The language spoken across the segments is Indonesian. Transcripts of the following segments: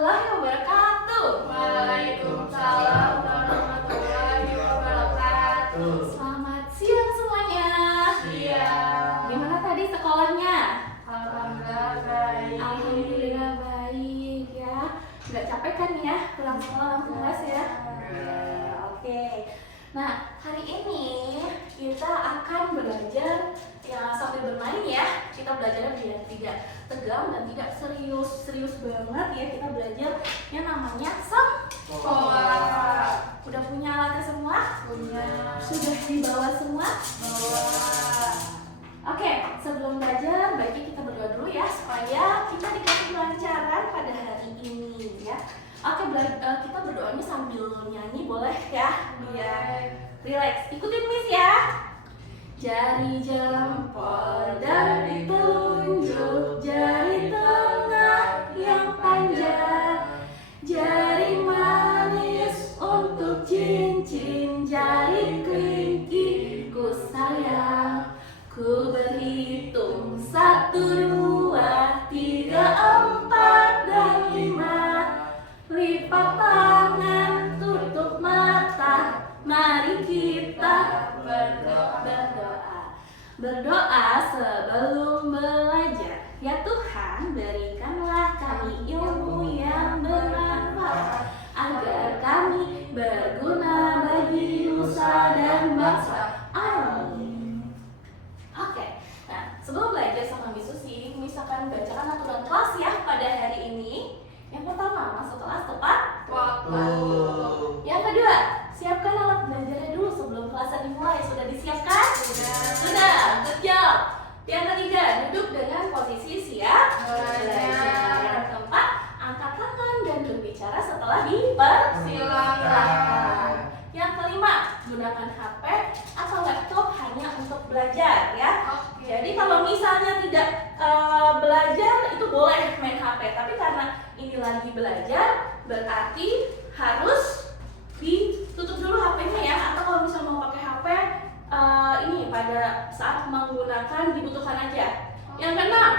warahmatullahi wabarakatuh. Waalaikumsalam warahmatullahi wabarakatuh. Selamat siang semuanya. Siang. Gimana tadi sekolahnya? Alhamdulillah baik. Alhamdulillah baik ya. Nggak capek kan ya pulang sekolah langsung les ya? Oke. Nah, hari ini kita akan belajar ya sambil bermain ya. Kita belajarnya biar tidak tegang dan tidak serius banget ya. Kita belajar yang namanya Sekolah. Udah punya alatnya semua? Punya. Sudah dibawa semua? Bawa. Oke, sebelum belajar baiknya kita berdoa dulu ya supaya kita dikasih kelancaran pada hari ini ya. Oke, kita berdoanya sambil nyanyi boleh ya biar relax. Ikutin Miss ya. Jari jempol dari telunjuk, jari tengah yang panjang, jari manis untuk cincin, jari kelingkingku sayang. Ku berhitung 1, 2, 3, 4, dan 5. Lipat tangan, tutup mata, mari kita berdoa sebelum belajar. Ya Tuhan, berikanlah kami ilmu yang bermanfaat agar kami berguna bagi nusa dan bangsa. Amin. Oke, nah sebelum belajar sama Miss Susi, misalkan bacakan aturan kelas ya pada hari ini. Yang pertama, masuk kelas tepat Waktu. Yang kedua, siapkan alat belajarnya dulu sebelum kelasnya dimulai. Sudah disiapkan? Sudah, good job. Yang ketiga, duduk dengan posisi siap belajar. Yang keempat, angkat tangan dan berbicara setelah dipersilakan. Yang kelima, gunakan HP atau laptop hanya untuk belajar ya. Jadi kalau misalnya tidak belajar itu boleh main HP, tapi karena ini lagi belajar berarti harus ditutup dulu HP-nya ya. Atau kalau misalnya mau pakai HP ini pada saat menggunakan dibutuhkan aja. Yang keenam,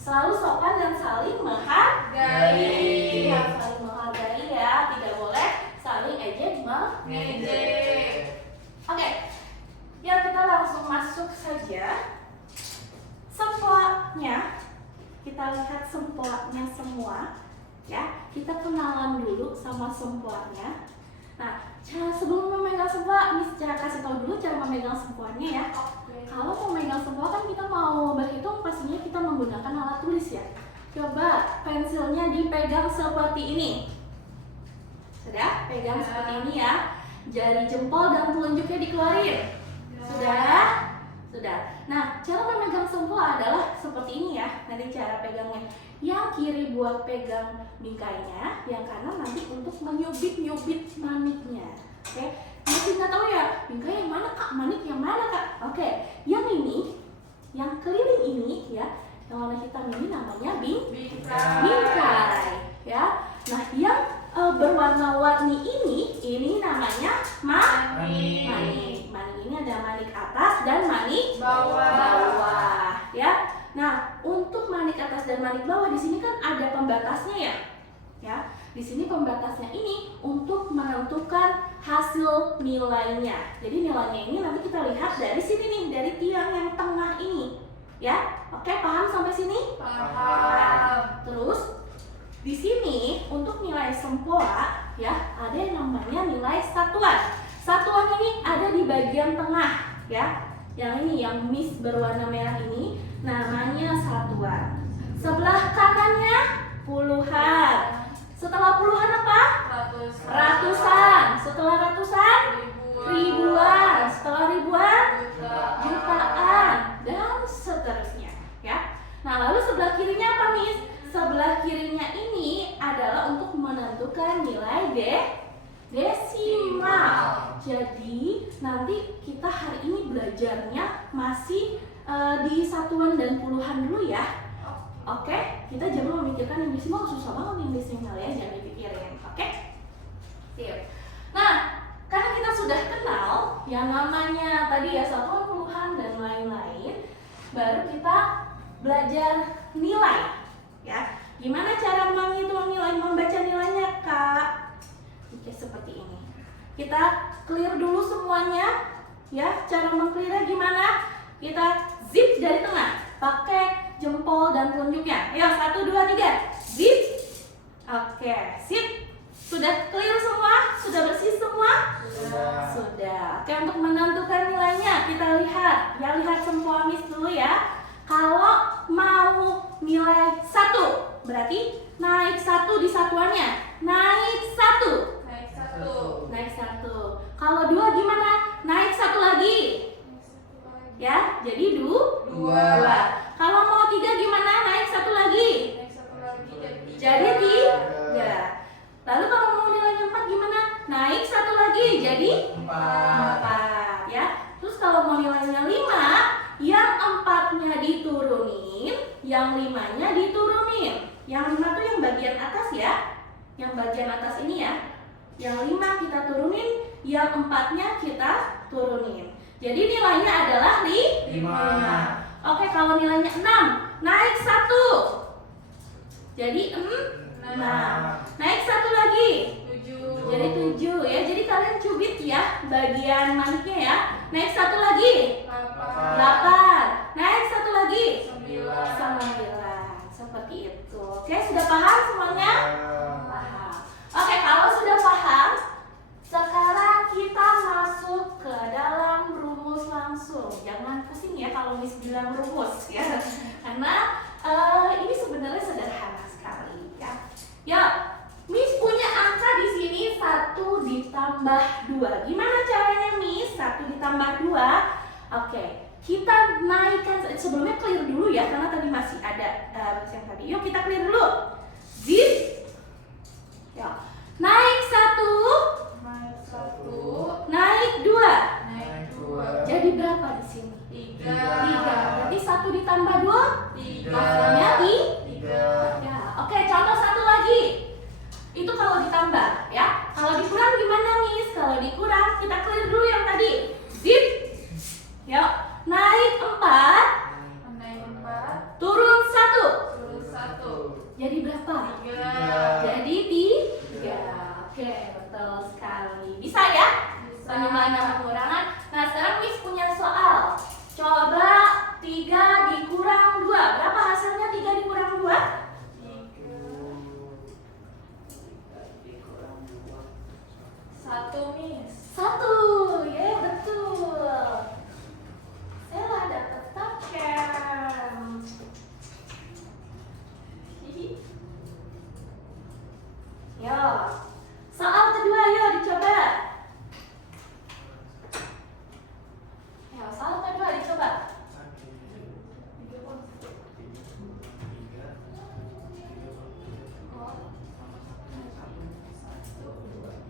selalu sopan dan saling menghargai. Harus saling menghargai ya, tidak boleh saling ejek mengejek. Oke, ya kita langsung masuk saja. Sempoaknya, kita lihat sempoaknya semua ya. Kita kenalan dulu sama sempoaknya. Nah, sebelum memegang sempoa, Miss kasih tahu dulu cara memegang sempoanya ya. Kalau mau memegang sempoa kan kita mau berhitung, pastinya kita menggunakan alat tulis ya. Coba pensilnya dipegang seperti ini. Sudah? Pegang seperti ini ya. Jari jempol dan telunjuknya dikeluarin. Sudah? Sudah. Nah, cara memegang sempoa adalah seperti ini ya. Nanti cara pegangnya. Yang kiri buat pegang bingkainya, yang kanan nanti untuk menyubit-nyubit maniknya. Oke? Masih nggak tahu ya, bingkai yang mana kak, manik yang mana kak? Oke, yang ini, yang keliling ini ya, yang warna hitam ini namanya bingkai. Ya. Nah, yang berwarna-warni ini namanya manik. Manik ini ada manik atas dan manik bawah. Ya. Nah, untuk manik atas dan manik bawah di sini kan ada pembatasnya ya. Ya. Di sini pembatasnya ini untuk menentukan hasil nilainya. Jadi nilainya ini nanti kita lihat dari sini nih, dari tiang yang tengah ini. Ya. Oke, paham sampai sini? Paham. Terus di sini untuk nilai sempoa ya, ada yang namanya nilai satuan. Satuan ini ada di bagian tengah ya. Yang ini yang Miss berwarna merah ini namanya satuan. Sebelah kanannya puluhan. Setelah puluhan apa? Ratusan. Setelah ratusan ribuan. Setelah ribuan jutaan dan seterusnya ya. Nah, lalu sebelah kirinya apa, Miss? Sebelah kirinya ini adalah untuk menentukan nilai desimal. Jadi nanti kita hari ini belajarnya masih di satuan dan puluhan dulu ya. Oke, kita jangan memikirkan yang desimal, susah banget yang desimal ya, jangan dipikirin. Oke? Sip. Nah, karena kita sudah kenal yang namanya tadi ya satuan, puluhan dan lain-lain, baru kita belajar nilai ya. Gimana cara menghitung nilai, membaca nilainya, Kak? Oke, seperti ini. Kita clear dulu semuanya. Ya, cara meng-clear gimana? Kita zip dari tengah, pakai jempol dan telunjuknya. Ayo, 1, 2, 3. Zip. Oke, sip. Sudah clear semua? Sudah bersih semua? Sudah. Oke, untuk menentukan nilainya, kita lihat. Ya, lihat semua Miss dulu ya. Kalau mau nilai 1, berarti naik 1 di satuannya. Naik 1. Naik 1. Naik 1. Kalau 2 gimana? Naik 1 lagi. Ya, jadi 2. Kalau mau 3 gimana? Naik 1 lagi. Naik 1 lagi Jadi 3. Lalu kalau mau nilainya 4 gimana? Naik 1 lagi. Jadi 4. Ya. Terus kalau mau nilainya 5, yang 4-nya diturunin, yang 5-nya diturunin. Yang 5 tuh yang bagian atas ya. Yang bagian atas ini ya. Yang 5 kita turunin, yang 4-nya kita turunin. Jadi nilainya adalah 5. Oke, kalau nilainya 6, naik 1. Jadi 6. Naik 1 lagi. 7. Jadi 7 ya. Jadi kalian cubit ya bagian maniknya ya. Naik 1 lagi. 8. Naik 1 lagi. 9. Seperti itu. Oke, sudah paham semuanya? Paham. Oke, kalau sudah paham, sekarang kita masuk ke dalam rumus langsung. Jangan pusing ya kalau Miss bilang rumus ya. Karena ini sebenarnya sederhana sekali ya. Ya, Miss punya angka di sini 1 ditambah 2. Gimana caranya Miss? 1 ditambah 2. Oke, kita naikkan, sebelumnya clear dulu ya, karena tadi masih ada yang tadi. Yuk kita clear dulu. Zip. Ya. Naik 1. Naik 1. Naik 2. Naik 2. Jadi berapa di sini? 3. 3. Berarti 1 ditambah 2 hasilnya 3. Ya. Oke, contoh 1 lagi. Itu kalau ditambah ya. Kalau dikurang gimana Miss? Kalau dikurang kita clear dulu yang tadi. Zip. Yuk. Naik 4. Naik 4. Turun 1. Turun 1. Jadi berapa? 3. Jadi 3. Oke, betul sekali. Bisa ya? Penjumlahan dan pengurangan. Nah, sekarang Miss punya soal. Coba 3 dikurang 2. Berapa hasilnya 3 dikurang 2? 1 Miss. 1. Ya, betul. Saya dapat token. Yo. Soal kedua yuk dicoba. Ya, soal kedua dicoba.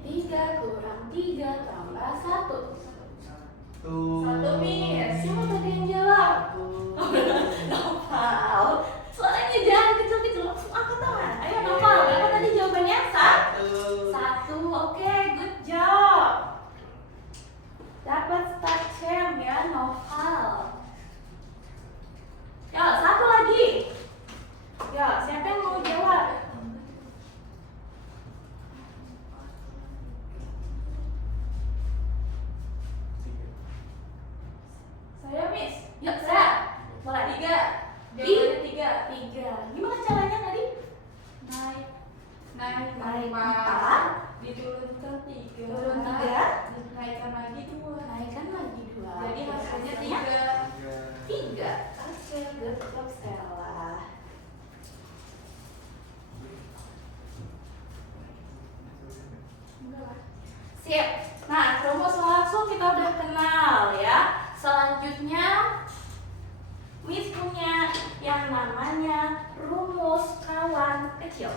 Tiga kurang 3 tambah 1. 1 Miss. Siapa tadi yang jawab? Nopal. Soalnya jangan kecil-kecil, langsung angkat tangan. Ayo Nopal, berapa tadi jawabannya? 1. Oke, good job. Dapat start champ ya Nopal. Ya, 1 lagi. Ya, siapa yang mau jawab? Saya Miss. Yuk, saya. Mulai. 3. Jawabannya 3. 3. Gimana caranya tadi? Naik. Naik Naik 4. Diturunkan 3. Turun 3. Naikkan lagi 2. Naikkan lagi 2. Jadi hasilnya 3. 3. Oke, good job Stella. Sip. Nah, rumus langsung kita udah kenal ya. Selanjutnya Miss punya yang namanya rumus kawan kecil.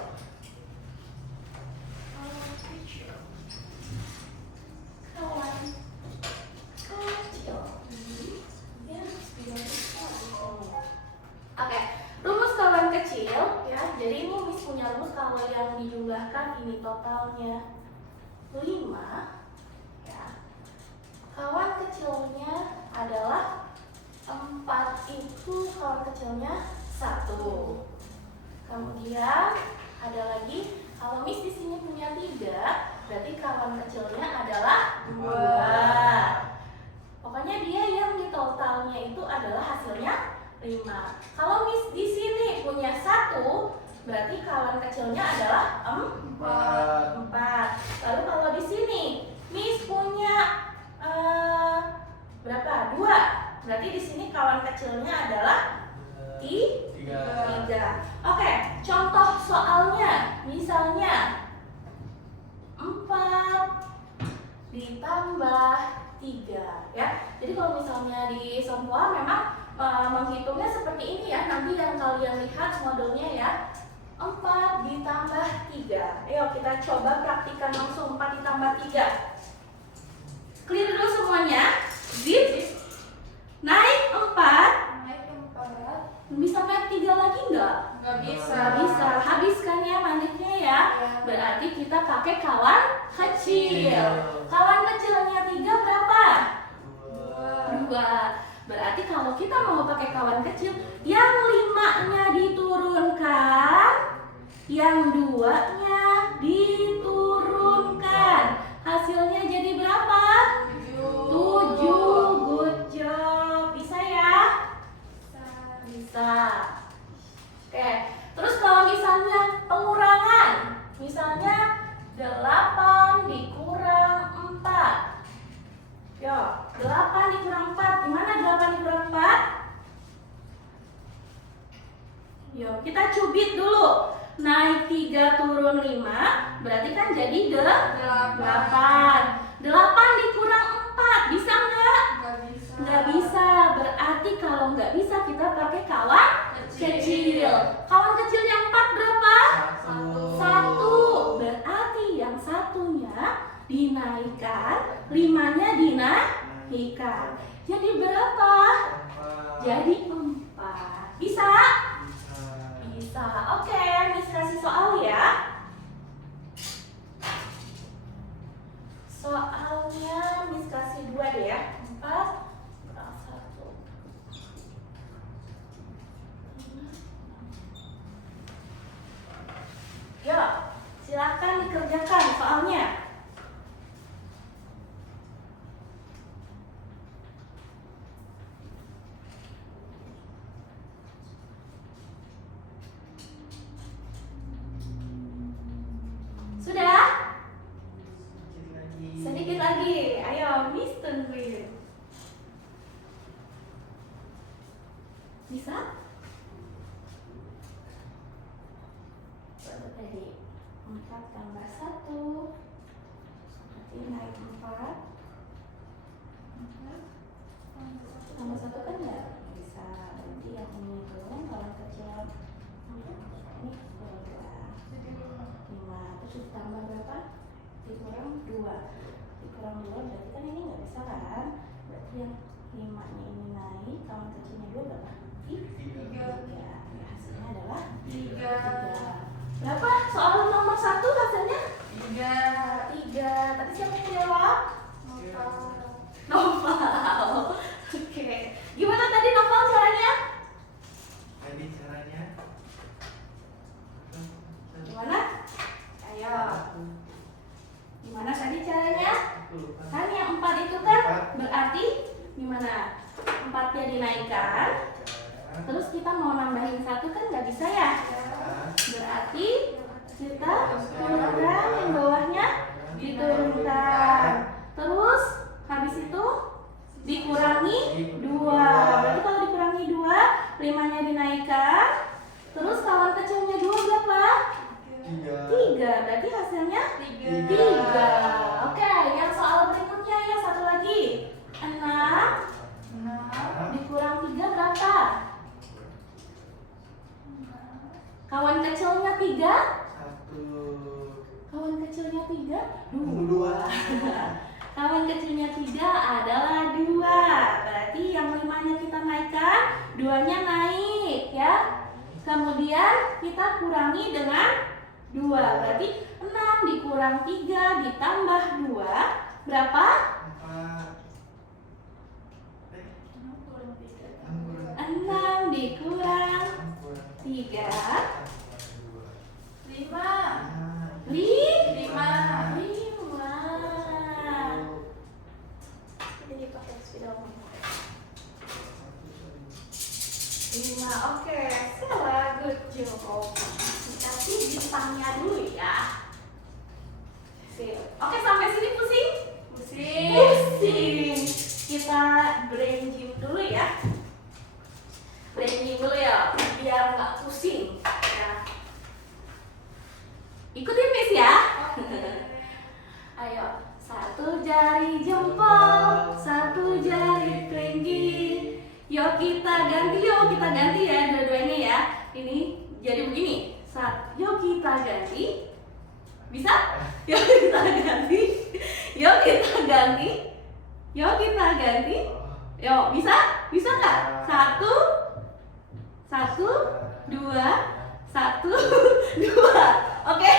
Kawan kecil. Kawan kecil. Ya, oke, rumus kawan kecil ya. Jadi ini Miss punya rumus kalau yang dijumlahkan ini totalnya 5 ya. Kawan kecilnya adalah 4 itu kawan kecilnya 1. Kemudian ada lagi, kalau Miss di sini punya 3, berarti kawan kecilnya adalah 2. Pokoknya dia yang di totalnya itu adalah hasilnya 5. Kalau Miss di sini punya 1, berarti kawan kecilnya adalah 4. Lalu kalau di sini Miss punya berapa? 2. Berarti di sini kawan kecilnya adalah 3. Oke, contoh soalnya, misalnya 4 ditambah 3 ya. Jadi kalau misalnya di semua memang menghitungnya seperti ini ya. Nanti yang kalian lihat modelnya ya. 4 ditambah 3. Ayo kita coba praktikan langsung 4 ditambah 3. Clear dulu semuanya. Zip. Naik 4. Naik 4. Bisa naik 3 lagi nggak? Nggak bisa. Nggak bisa. Habiskan ya manitnya ya. Berarti kita pakai kawan kecil. Kawan kecilnya 3 berapa? 2. Berarti kalau kita mau pakai kawan kecil, yang 5-nya diturunkan, yang 2-nya diturunkan. Hasilnya jadi berapa? 7. Good job. Bisa ya? Bisa. Oke. Terus kalau misalnya pengurangan, misalnya 8 dikurang 4. Yo, 8 dikurang 4. Gimana 8 dikurang 4? Yo, kita cubit dulu. Naik 3 turun 5, berarti kan jadi 8. 8 dikurang 4, bisa nggak? Nggak bisa. Berarti kalau nggak bisa kita pakai kawan kecil. Kawan kecil yang 4 berapa? 1. Berarti yang satunya dinaikkan, 5-nya dinaikkan. Jadi berapa? Jadi 4. Bisa? Bisa. Oke, Miss kasih soal ya. Soalnya Miss kasih 2 deh ya. 4 kurang 1. Yuk, silakan dikerjakan soalnya. Sudah? Sedikit lagi. Ayo, Miss tungguin. Bisa? Tadi 4 tambah 1 berarti naik 4. 4 tambah 1 kan nggak bisa. Berarti yang ini turun, kalau kecil ini turun 5. Terus ditambah berapa? Dikurang 2. Dikurang 2 berarti kan ini nggak bisa kan? Berarti yang 5-nya ini naik, kawan kecilnya 2 berapa? 3. Ya, hasilnya adalah 3. Berapa? Soal nomor 1 hasilnya? 3. Tadi siapa yang jawab? Noval. Oke. Gimana tadi Noval caranya? Gimana? Ayo. Gimana tadi caranya? Kan yang 4 itu kan berarti gimana? 4-nya dinaikkan. Terus kita mau nambahin 1 kan nggak bisa ya? Berarti kita turunkan, yang bawahnya diturunkan. Terus habis itu dikurangi 2. Berarti kalau dikurangi 2, 5-nya dinaikkan. Terus kawan kecilnya 2 berapa? 3. Berarti hasilnya 3. Oke, yang soal berikutnya ya, satu lagi. 6 dikurang 3 berapa? Kawan kecilnya 3? 1. Kawan kecilnya 3? 2. Kawan kecilnya 3 adalah 2. Berarti yang 5-nya kita naikkan, 2-nya naik ya. Kemudian kita kurangi dengan 2. Berarti 6 dikurang 3 ditambah 2 berapa? 6 dikurang 3 5. Lima. Satu. Jadi pakai spidol. 5. Oke, salah. Good job. Kasih bintangnya dulu ya. Sip. Oke, sampai sini pusing? Pusing. Kita brain gym dulu ya. Brain gym dulu ya, biar nggak pusing. Ya. Ikutin Miss ya. Ayo, satu jari jempol, satu jari kelingking. Yuk kita ganti ya dua-duanya ya. Ini jadi begini. Yuk kita ganti. Bisa? Yuk kita ganti. Yuk kita ganti. Yuk kita ganti. Yuk bisa? Bisa nggak? Satu, dua. Oke,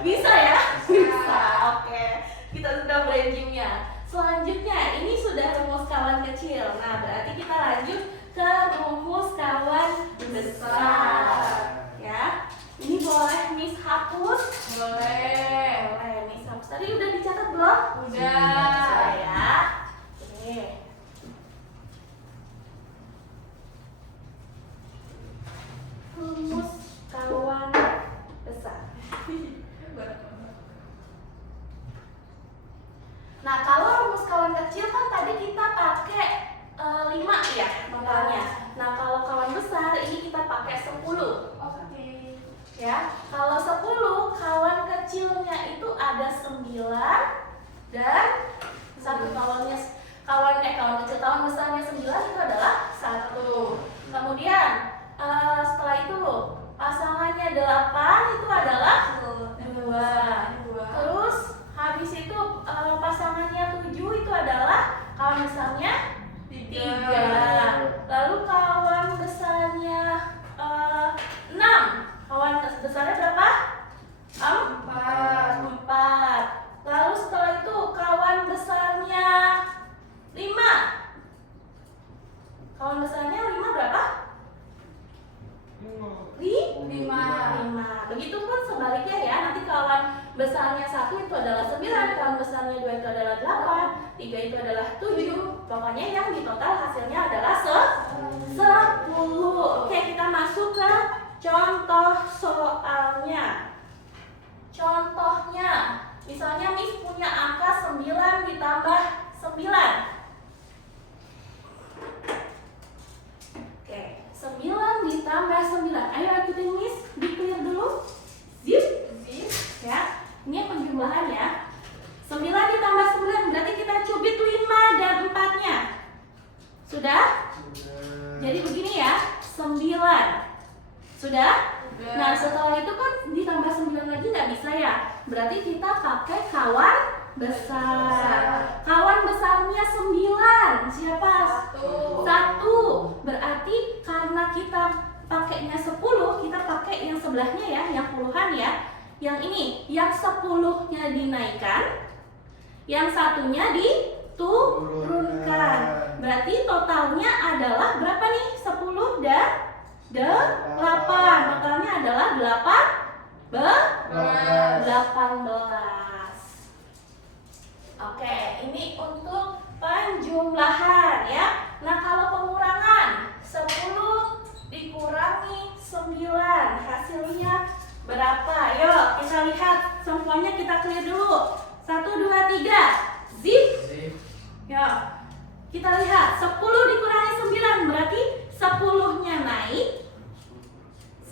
bisa ya? Bisa. Oke, kita sudah brain gym-nya. Selanjutnya, ini sudah rumus kawan kecil. Nah, berarti kita lanjut ke rumus kawan besar. Ya, ini boleh Miss hapus? Boleh. Boleh Miss hapus. Tadi udah dicatat belum? Udah. Ya. Oke. Rumus kawan besar. Nah, kalau rumus kawan kecil kan tadi kita pakai 5 ya totalnya. Nah, kalau kawan besar ini kita pakai 10. Oke. Ya, kalau 10 kawan kecilnya itu ada 9 dan satu kawan kecil kawan besarnya 9 itu adalah 1. Kemudian setelah itu pasangannya 8 itu adalah 2. Terus habis itu pasangannya 7 itu adalah kawan besarnya 3. Lalu kawan besarnya 6. Kawan besarnya berapa? 4. Lalu setelah itu kawan besarnya 5. Kawan besarnya 5 berapa? 5. Begitupun sebaliknya ya. Nanti kawan besarnya 1 itu adalah 9, kawan besarnya 2 itu adalah 8, 3 itu adalah 7. Pokoknya yang di total hasilnya adalah 10. Oke, kita masuk ke contoh soalnya. Contohnya, misalnya Miss punya angka 9 ditambah 9. Oke, 9 ditambah 9. Ayo ikutin Miss, di clear dulu. Zip. Ya, ini penjumlahan ya. 9 ditambah 9 berarti kita cubit 5 dan 4-nya. Sudah? Jadi begini ya, 9. Sudah? Nah, setelah itu kan ditambah 9 lagi nggak bisa ya. Berarti kita pakai kawan besar. Kawan besarnya 9. Siapa? 1. Berarti karena kita pakainya 10, kita pakai yang sebelahnya ya, yang puluhan ya. Yang ini, yang 10-nya dinaikkan, yang satunya diturunkan. Berarti totalnya adalah berapa nih? 10 dan 8. Totalnya adalah 18. Oke, ini untuk penjumlahan ya. Nah, kalau pengurangan 10 dikurangi 9 hasilnya berapa? Yuk kita lihat semuanya, kita clear dulu. 1, 2, 3. Zip. Yuk kita lihat 10 dikurangi 9 berarti 10-nya naik.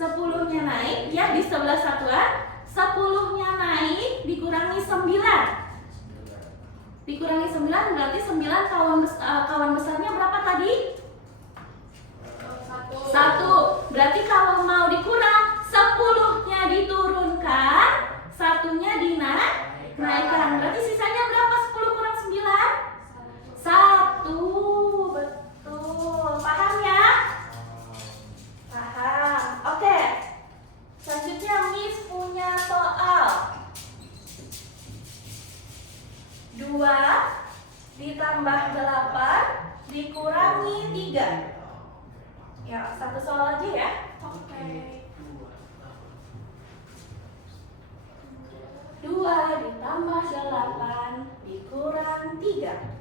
10-nya naik ya di sebelah satuan. 10-nya naik dikurangi 9. Dikurangi 9 berarti 9 kawan besarnya berapa tadi? 1. Berarti kalau mau dikurang 10-nya diturunkan, 1-nya dinaikkan. Berarti sisanya berapa? 10 kurang 9? 1. Betul. Paham ya? Paham. Oke. Selanjutnya Miss punya soal. 2 ditambah 8 dikurangi 3. Ya, satu soal aja ya. Oke. 2 ditambah 8 dikurang 3.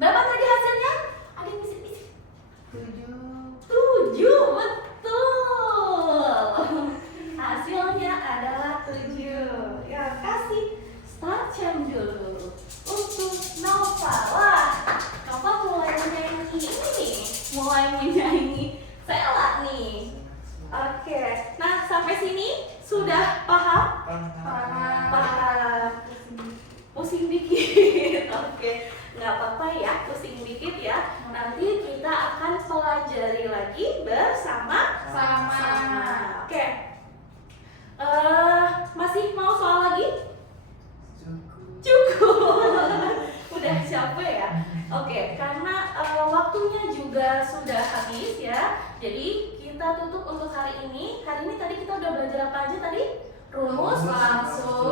Berapa tadi hasilnya? Ada yang bisik-bisik. 7, betul. Hasilnya adalah 7. Ya, kasih start jam dulu untuk Nova. Wah, Nova mulai menyanyi ini nih, mulai menyanyi Sela nih. Oke, nah sampai sini sudah paham? Paham. Pusing dikit. Oke, nggak apa-apa ya, pusing dikit ya. Nanti kita akan pelajari lagi bersama-sama. Oke. Masih mau soal lagi? Cukup. Udah capek ya. Oke, karena waktunya juga sudah habis ya. Jadi kita tutup untuk hari ini. Hari ini tadi kita udah belajar apa aja tadi? Rumus langsung,